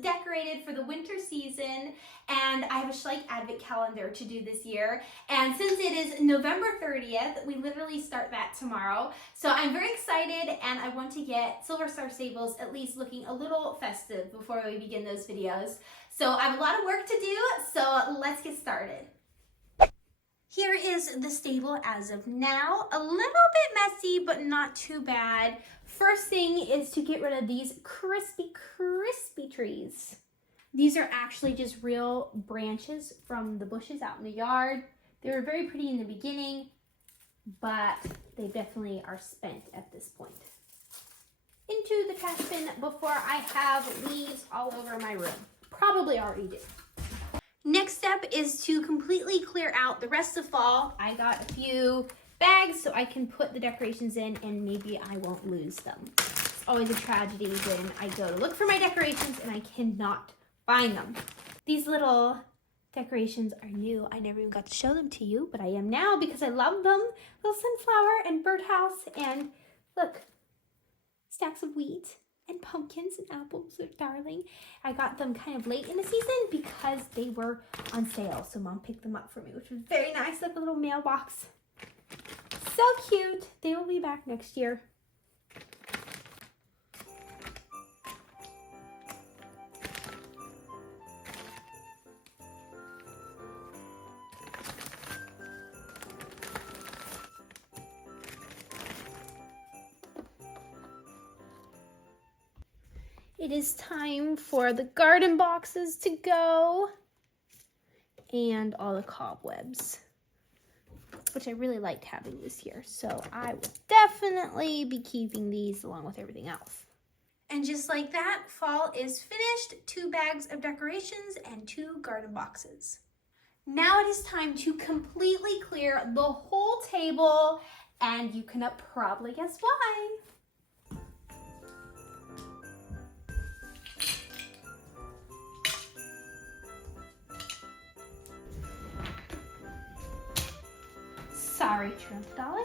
decorated for the winter season, and I have a Schleich Advent calendar to do this year. And since it is November 30th, we literally start that tomorrow. So I'm very excited, and I want to get Silver Star Stables at least looking a little festive before we begin those videos. So I have a lot of work to do, so let's get started. Here is the stable as of now. A little bit messy, but not too bad. First thing is to get rid of these crispy trees. These are actually just real branches from the bushes out in the yard. They were very pretty in the beginning, but they definitely are spent at this point. Into the trash bin before I have leaves all over my room. Probably already did. Next step is to completely clear out the rest of fall. I got a few bags so I can put the decorations in and maybe I won't lose them. It's always a tragedy when I go to look for my decorations and I cannot find them. These little decorations are new. I never even got to show them to you, but I am now because I love them. Little sunflower and birdhouse, and look, stacks of wheat and pumpkins and apples are darling. I got them kind of late in the season because they were on sale. So Mom picked them up for me, which was very nice, like a little mailbox. So cute. They will be back next year. It is time for the garden boxes to go and all the cobwebs, which I really liked having this year. So I will definitely be keeping these along with everything else. And just like that, fall is finished. 2 bags of decorations and 2 garden boxes. Now it is time to completely clear the whole table, and you can probably guess why. Sorry, Trump Dolly.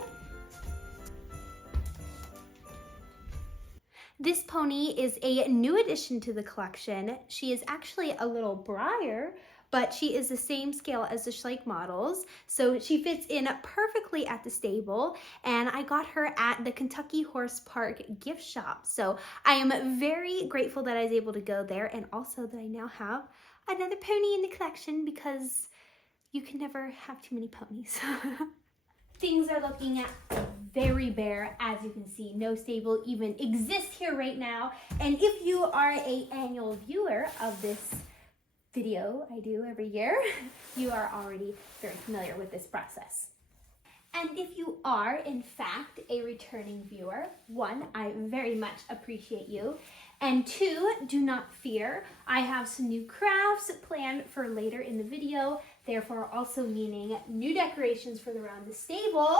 This pony is a new addition to the collection. She is actually a little briar, but she is the same scale as the Schleich models, so she fits in perfectly at the stable, and I got her at the Kentucky Horse Park gift shop. So I am very grateful that I was able to go there, and also that I now have another pony in the collection because you can never have too many ponies. Things are looking very bare, as you can see. No stable even exists here right now. And if you are an annual viewer of this video I do every year, you are already very familiar with this process. And if you are, in fact, a returning viewer, 1, I very much appreciate you. And 2, do not fear. I have some new crafts planned for later in the video, therefore also meaning new decorations for around the stable.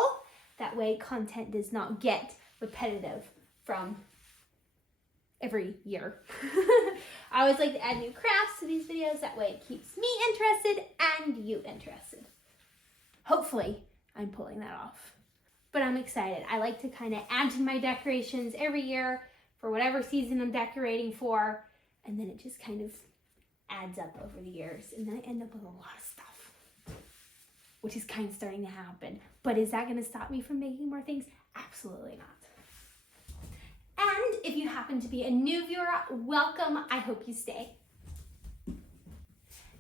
That way content does not get repetitive from every year. I always like to add new crafts to these videos. That way it keeps me interested and you interested. Hopefully I'm pulling that off. But I'm excited. I like to kind of add to my decorations every year for whatever season I'm decorating for, and then it just kind of adds up over the years, and then I end up with a lot of stuff, which is kind of starting to happen. But is that going to stop me from making more things? Absolutely not. And if you happen to be a new viewer, welcome. I hope you stay.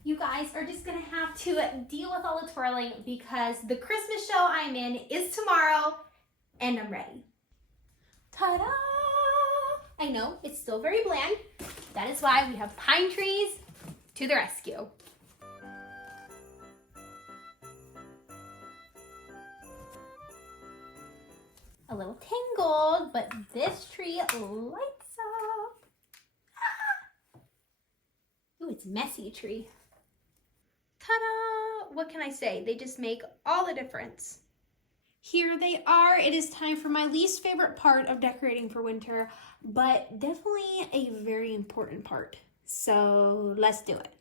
You guys are just going to have to deal with all the twirling because the Christmas show I'm in is tomorrow, and I'm ready. Ta-da! I know, it's still very bland. That is why we have pine trees to the rescue. A little tangled, but this tree lights up. Ah! Ooh, it's messy tree. Ta-da! What can I say? They just make all the difference. Here they are. It is time for my least favorite part of decorating for winter, but definitely a very important part. So let's do it.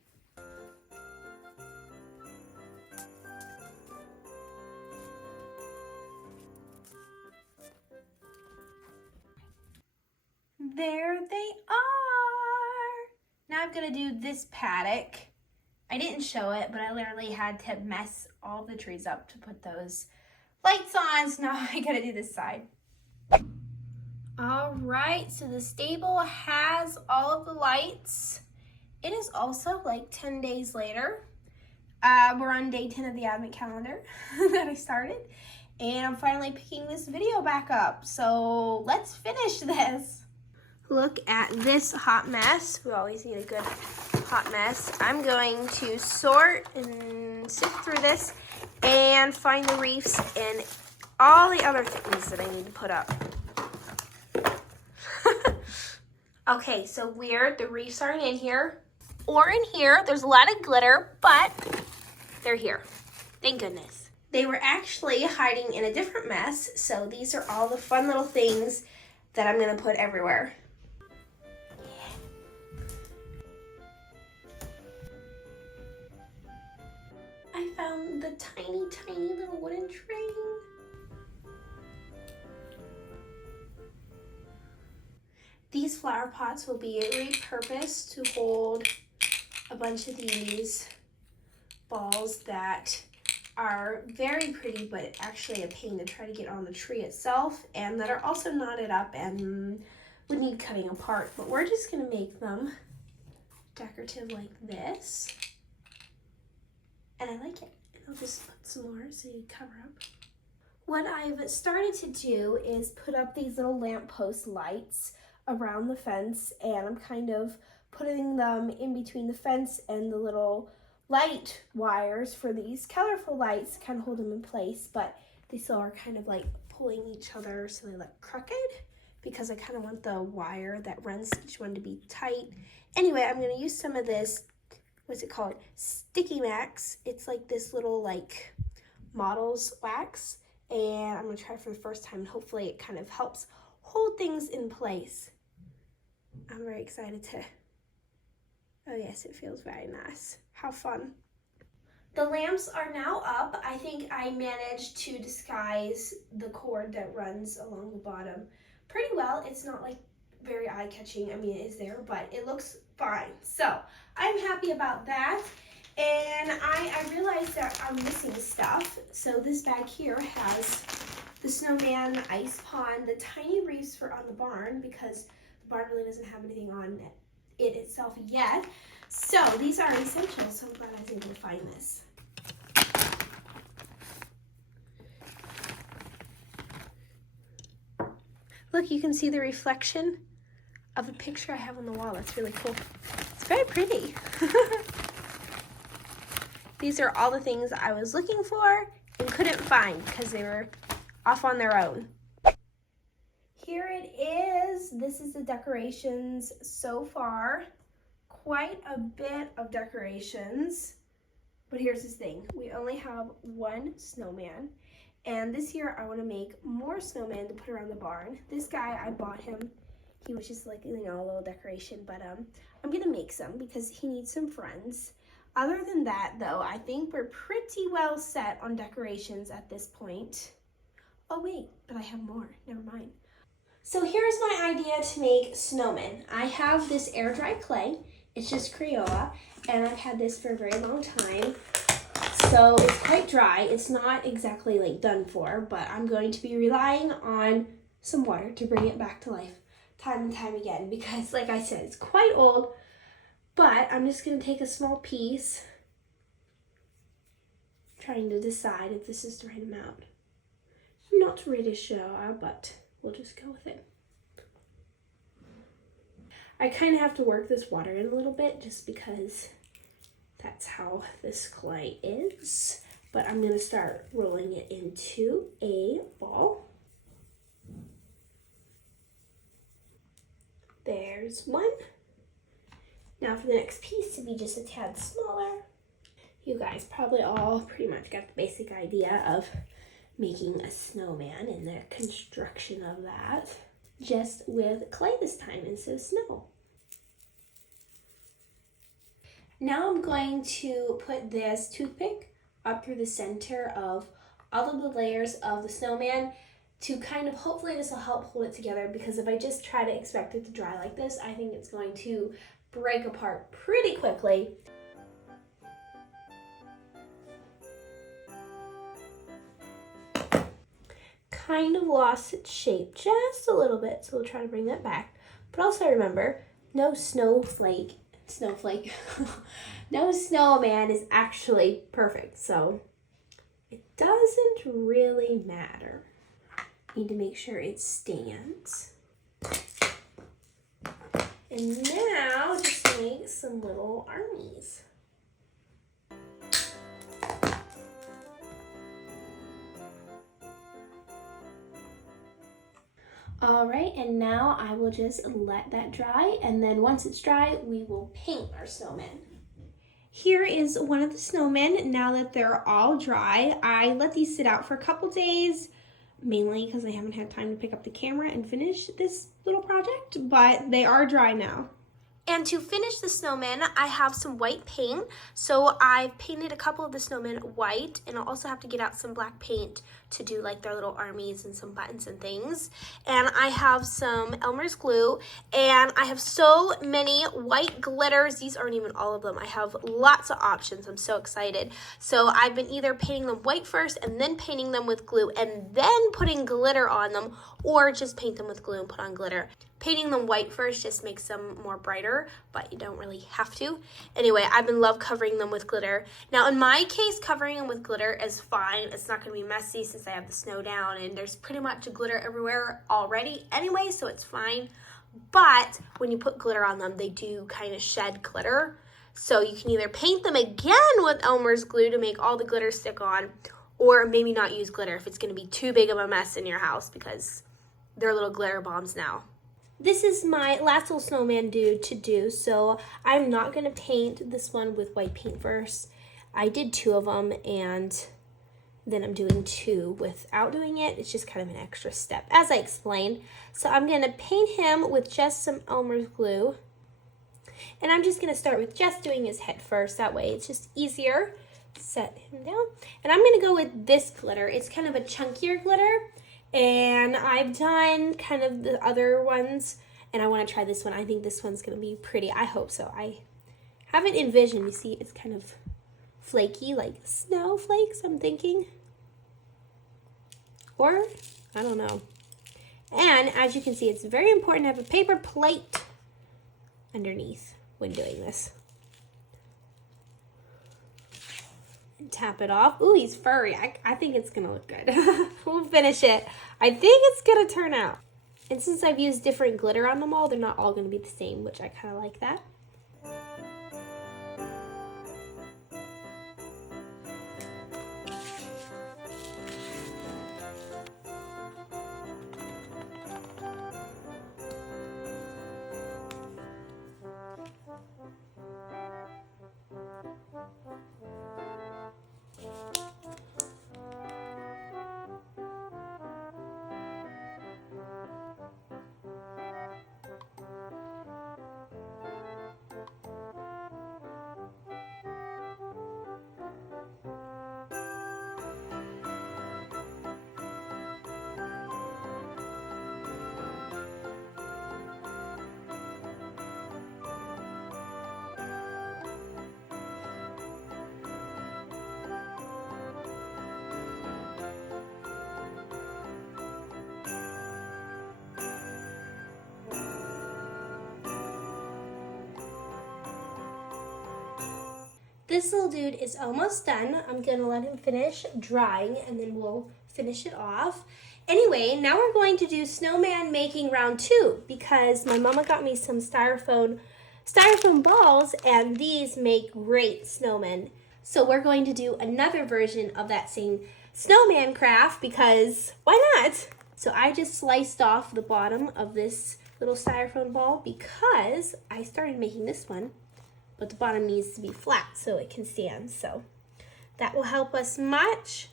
There they are. Now I've gonna do this paddock. I didn't show it, but I literally had to mess all the trees up to put those lights on, so now I gotta do this side. All right, so the stable has all of the lights. It is also like 10 days later. We're on day 10 of the advent calendar that I started, and I'm finally picking this video back up. So let's finish this. Look at this hot mess. We always need a good hot mess. I'm going to sort and sift through this and find the reefs and all the other things that I need to put up. Okay, so weird. The reefs aren't in here or in here. There's a lot of glitter, but they're here. Thank goodness. They were actually hiding in a different mess, so these are all the fun little things that I'm gonna put everywhere. I found the tiny, tiny little wooden train. These flower pots will be repurposed to hold a bunch of these balls that are very pretty, but actually a pain to try to get on the tree itself, and that are also knotted up and would need cutting apart. But we're just gonna make them decorative like this. And I like it. And I'll just put some more so you cover up. What I've started to do is put up these little lamppost lights around the fence, and I'm kind of putting them in between the fence and the little light wires for these colorful lights to kind of hold them in place, but they still are kind of like pulling each other so they look crooked, because I kind of want the wire that runs each one to be tight. Anyway, I'm going to use some of this, what's it called? Sticky Max. It's like this little like models wax, and I'm going to try it for the first time, and hopefully it kind of helps hold things in place. I'm very excited to, oh yes, it feels very nice. How fun. The lamps are now up. I think I managed to disguise the cord that runs along the bottom pretty well. It's not like very eye-catching. I mean, it is there, but it looks fine. So I'm happy about that. And I realized that I'm missing stuff. So this bag here has the snowman, ice pond, the tiny reefs for on the barn, because the barn really doesn't have anything on it itself yet. So these are essential, so I'm glad I was able to find this. Look, you can see the reflection of a picture I have on the wall. That's really cool. It's very pretty. These are all the things I was looking for and couldn't find because they were off on their own. Here it is. This is the decorations so far. Quite a bit of decorations. But here's the thing. We only have one snowman. And this year I want to make more snowmen to put around the barn. This guy, I bought him. He was just like, you know, a little decoration. But I'm going to make some because he needs some friends. Other than that, though, I think we're pretty well set on decorations at this point. Oh, wait, but I have more. Never mind. So here's my idea to make snowmen. I have this air dry clay. It's just Crayola, and I've had this for a very long time. So it's quite dry. It's not exactly like done for, but I'm going to be relying on some water to bring it back to life time and time again, because like I said, it's quite old. But I'm just going to take a small piece, trying to decide if this is the right amount. I'm not really sure, but we'll just go with it. I kind of have to work this water in a little bit just because that's how this clay is. But I'm going to start rolling it into a ball. There's one. Now for the next piece to be just a tad smaller. You guys probably all pretty much got the basic idea of making a snowman and the construction of that. Just with clay this time instead of snow. Now I'm going to put this toothpick up through the center of all of the layers of the snowman to kind of, hopefully this will help hold it together, because if I just try to expect it to dry like this, I think it's going to break apart pretty quickly. Kind of lost its shape just a little bit, so we'll try to bring that back. But also remember, no snowflake, no snowman is actually perfect, so it doesn't really matter. Need to make sure it stands. And now just make some little armies. All right, and now I will just let that dry, and then once it's dry, we will paint our snowman. Here is one of the snowmen. Now that they're all dry, I let these sit out for a couple days, mainly because I haven't had time to pick up the camera and finish this little project, but they are dry now. And to finish the snowman, I have some white paint. So I've painted a couple of the snowmen white, and I'll also have to get out some black paint to do like their little armies and some buttons and things. And I have some Elmer's glue, and I have so many white glitters. These aren't even all of them. I have lots of options. I'm so excited. So I've been either painting them white first and then painting them with glue and then putting glitter on them, or just paint them with glue and put on glitter. Painting them white first just makes them more brighter, but you don't really have to. Anyway, I've been love covering them with glitter. Now, in my case, covering them with glitter is fine. It's not going to be messy since I have the snow down, and there's pretty much glitter everywhere already anyway, so it's fine. But when you put glitter on them, they do kind of shed glitter. So you can either paint them again with Elmer's glue to make all the glitter stick on, or maybe not use glitter if it's going to be too big of a mess in your house, because they're little glitter bombs now. This is my last little snowman dude to do, so I'm not going to paint this one with white paint first. I did 2 of them, and then I'm doing 2 without doing it. It's just kind of an extra step, as I explained. So I'm going to paint him with just some Elmer's glue, and I'm just going to start with just doing his head first. That way it's just easier to set him down. And I'm going to go with this glitter. It's kind of a chunkier glitter. And I've done kind of the other ones, and I want to try this one. I think this one's going to be pretty. I hope so. I have it envisioned. You see, it's kind of flaky, like snowflakes, I'm thinking. Or, I don't know. And as you can see, it's very important to have a paper plate underneath when doing this. And tap it off. Ooh, he's furry. I think it's going to look good. We'll finish it. I think it's going to turn out. And since I've used different glitter on them all, they're not all going to be the same, which I kind of like that. This little dude is almost done. I'm going to let him finish drying, and then we'll finish it off. Anyway, now we're going to do snowman making round 2, because my mama got me some styrofoam balls, and these make great snowmen. So we're going to do another version of that same snowman craft, because why not? So I just sliced off the bottom of this little styrofoam ball because I started making this one, but the bottom needs to be flat so it can stand. So that will help us much.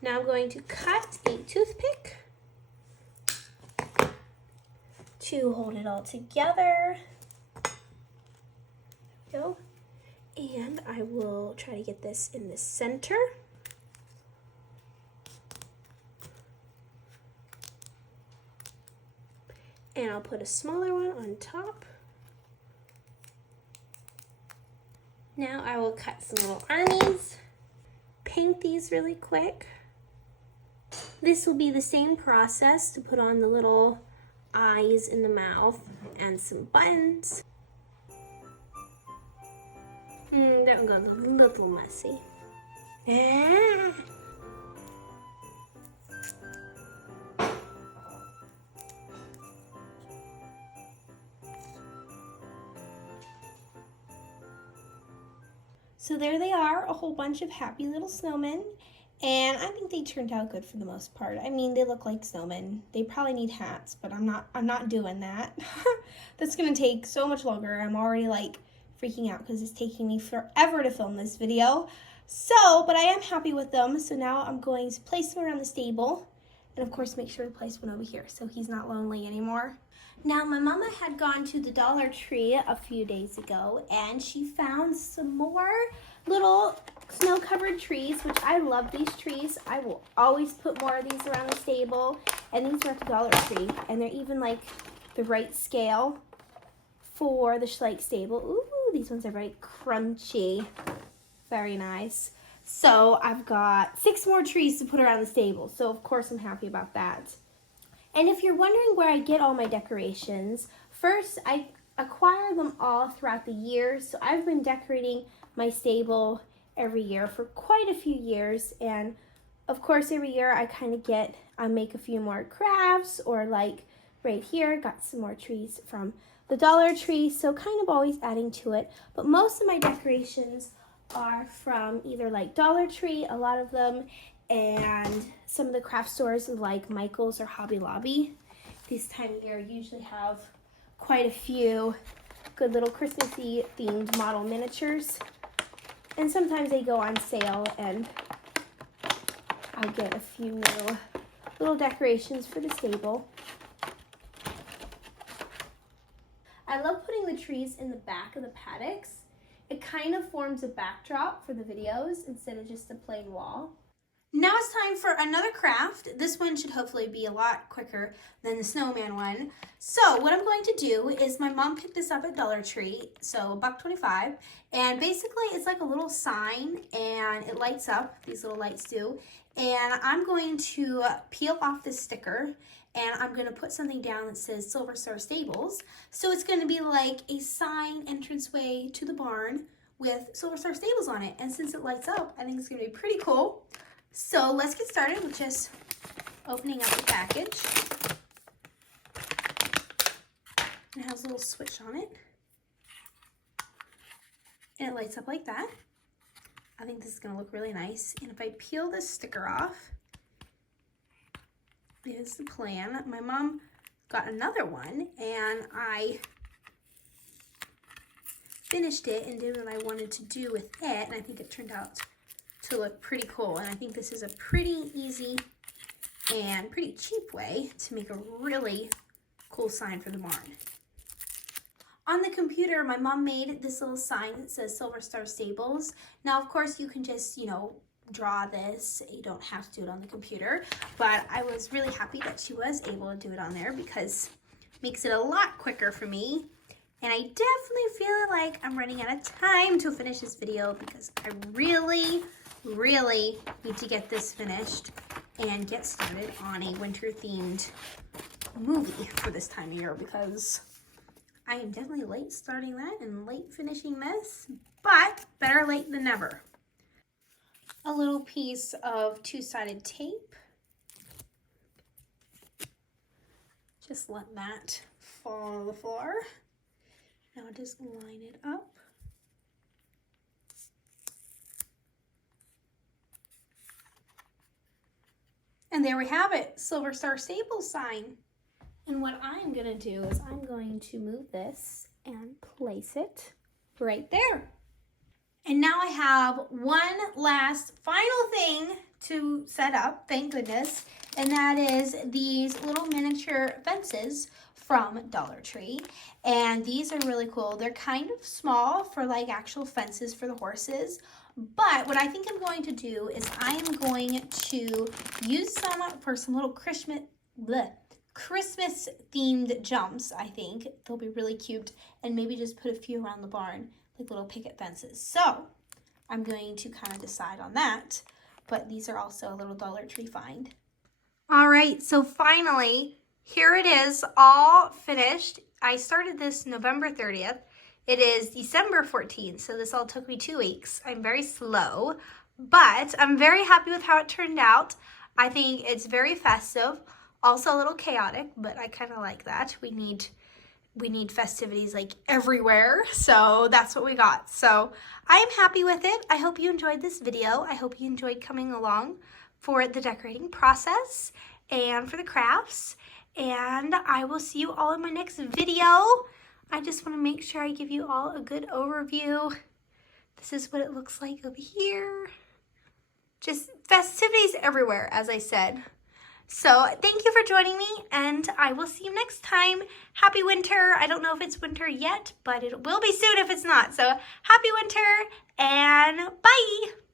Now I'm going to cut a toothpick to hold it all together. There we go. And I will try to get this in the center. And I'll put a smaller one on top. Now I will cut some little armies, paint these really quick. This will be the same process to put on the little eyes in the mouth and some buttons. That one goes a little messy. So there they are, a whole bunch of happy little snowmen. And I think they turned out good for the most part. I mean, they look like snowmen. They probably need hats, but I'm not doing that. That's gonna take so much longer. I'm already like freaking out because it's taking me forever to film this video. So, but I am happy with them. So now I'm going to place them around the stable. And of course, make sure to place one over here so he's not lonely anymore. Now, my mama had gone to the Dollar Tree a few days ago and she found some more little snow-covered trees, which I love these trees. I will always put more of these around the stable. And these are at the Dollar Tree, and they're even like the right scale for the Schleich stable. Ooh, these ones are very crunchy. Very nice. So I've got 6 more trees to put around the stable. So of course I'm happy about that. And if you're wondering where I get all my decorations, first I acquire them all throughout the year. So I've been decorating my stable every year for quite a few years, and of course every year I make a few more crafts, or like right here got some more trees from the Dollar Tree, so kind of always adding to it. But most of my decorations are from either like Dollar Tree, a lot of them, and some of the craft stores like Michael's or Hobby Lobby. This time of year usually have quite a few good little Christmassy themed model miniatures. And sometimes they go on sale and I'll get a few new little decorations for the stable. I love putting the trees in the back of the paddocks. It kind of forms a backdrop for the videos instead of just a plain wall. Now it's time for another craft. This one should hopefully be a lot quicker than the snowman one. So what I'm going to do is, my mom picked this up at Dollar Tree, so $1.25, and basically it's like a little sign and it lights up, these little lights do, and I'm going to peel off this sticker and I'm going to put something down that says Silver Star Stables. So it's going to be like a sign entranceway to the barn with Silver Star Stables on it, and since it lights up, I think it's going to be pretty cool. So let's get started with just opening up the package. It has a little switch on it. And it lights up like that. I think this is gonna look really nice. And if I peel this sticker off, here's the plan. My mom got another one and I finished it and did what I wanted to do with it. And I think it turned out to look pretty cool, and I think this is a pretty easy and pretty cheap way to make a really cool sign for the barn. On the computer, my mom made this little sign that says Silver Star Stables. Now, of course, you can just, draw this. You don't have to do it on the computer, but I was really happy that she was able to do it on there because it makes it a lot quicker for me. And I definitely feel like I'm running out of time to finish this video because I really need to get this finished and get started on a winter themed movie for this time of year, because I am definitely late starting that and late finishing this, but better late than never. A little piece of 2-sided tape. Just let that fall on the floor. Now just line it up. And there we have it, Silver Star Stables sign. And what I'm gonna do is I'm going to move this and place it right there. And now I have one last final thing to set up, thank goodness, and that is these little miniature fences from Dollar Tree. And these are really cool. They're kind of small for like actual fences for the horses, but what I think I'm going to do is I am going to use some for some little Christmas themed jumps. I think they'll be really cute, and maybe just put a few around the barn like little picket fences. So I'm going to kind of decide on that, but these are also a little Dollar Tree find. All right, so finally, here it is, all finished. I started this November 30th. It is December 14th, so this all took me 2 weeks. I'm very slow, but I'm very happy with how it turned out. I think it's very festive, also a little chaotic, but I kind of like that. We need festivities like everywhere, so that's what we got. So I am happy with it. I hope you enjoyed this video. I hope you enjoyed coming along for the decorating process and for the crafts, and I will see you all in my next video. I just want to make sure I give you all a good overview. This is what it looks like over here. Just festivities everywhere, as I said. So thank you for joining me, and I will see you next time. Happy winter. I don't know if it's winter yet, but it will be soon if it's not. So happy winter, and bye.